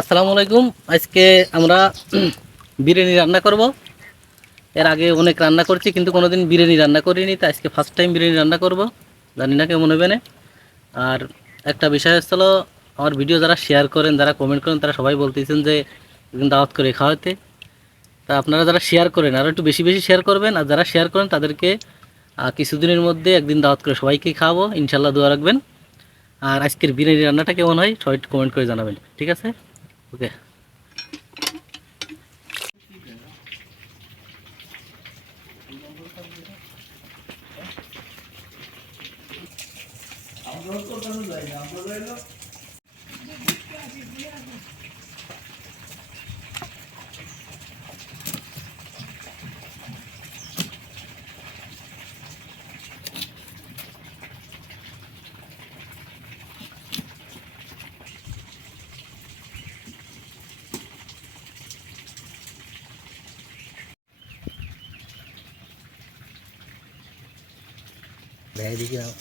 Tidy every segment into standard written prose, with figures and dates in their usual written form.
আসসালামু আলাইকুম। আজকে আমরা বিরিয়ানি রান্না করব। এর আগে অনেক রান্না করছি কিন্তু কোনোদিন বিরিয়ানি রান্না করিনি, তো আজকে ফার্স্ট টাইম বিরিয়ানি রান্না করব। জানি না কেমন হবে না। আর একটা বিষয় হচ্ছিল, আমার ভিডিও যারা শেয়ার করেন, যারা কমেন্ট করেন, তারা সবাই বলতেছেন যে একদিন দাওয়াত করে খাওয়াতে। তা আপনারা যারা শেয়ার করেন আরও একটু বেশি বেশি শেয়ার করবেন, আর যারা শেয়ার করেন তাদেরকে কিছুদিনের মধ্যে একদিন দাওয়াত করে সবাইকে খাওয়াবো, ইনশাল্লাহ দোয়া রাখবেন। আর আজকের বিরিয়ানি রান্নাটা কেমন হয় সবাই একটু কমেন্ট করে জানাবেন, ঠিক আছে? ওকে। দেখি নাও।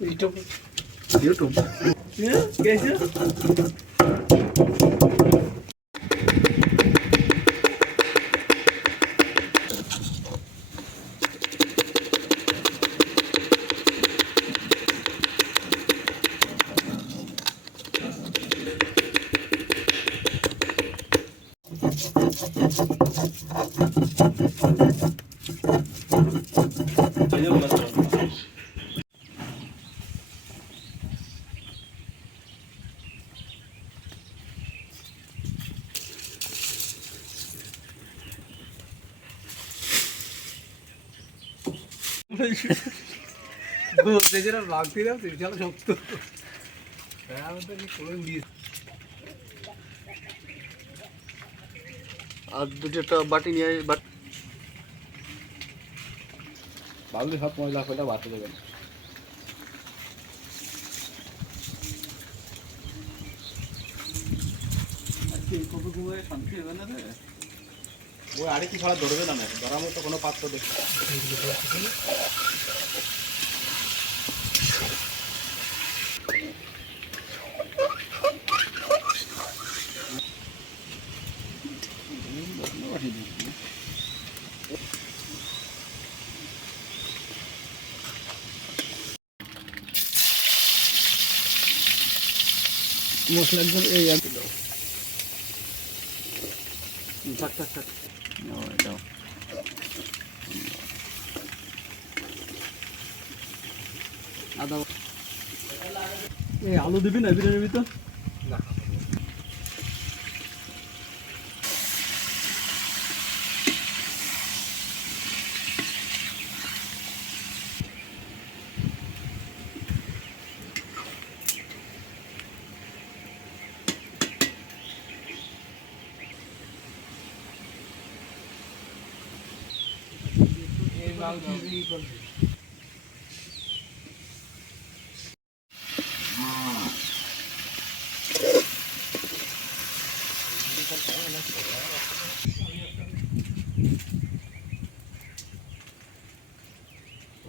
YouTube. YouTube. Ya, guys ya. যেটা লাগতে না সেটা শক্ত আর দুটো বাটি নিয়ে বালতি সব ময়লা ফেলা বাতি দেবেন। কপি কুমারে শান্তি হবে না রে, ওই আরে কি ছাড়া ধরবে না, ধরার মতো কোনো পাত্র দেখি মশলা একদম এই আর কি দাও। থাক থাক থাক, দাও আদা। এই আলু দিবি না বিরিয়ানির ভিতর?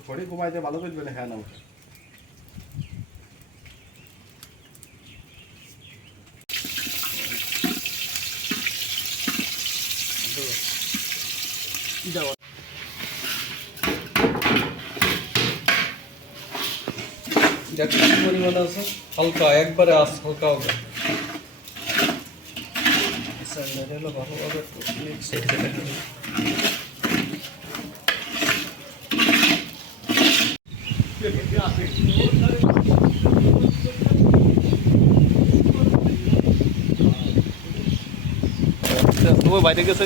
थोड़ी घुमाई दे भालो করে খায় না দাও। দেখো পরিমাণ আছে, হালকা একবারে হালকা হবে। স্যান্ডেল ভালোভাবে একটু মিক্স তুমি বাইরে গেছে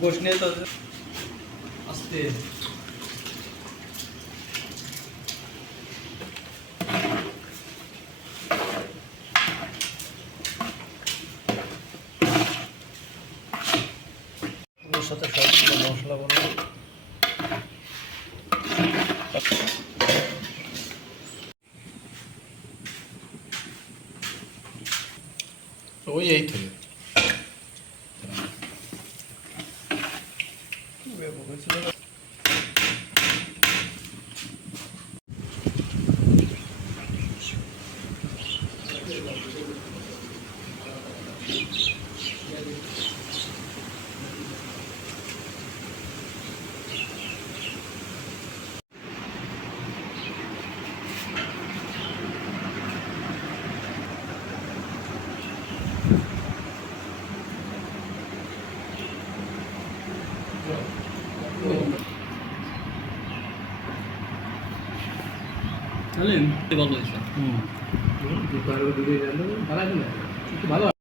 গোশ নিয়ে তো আস্তে ওর সাথে সবগুলো মশলা বানাবো ওই এই থেকে ভালো হয়েছে। ভালো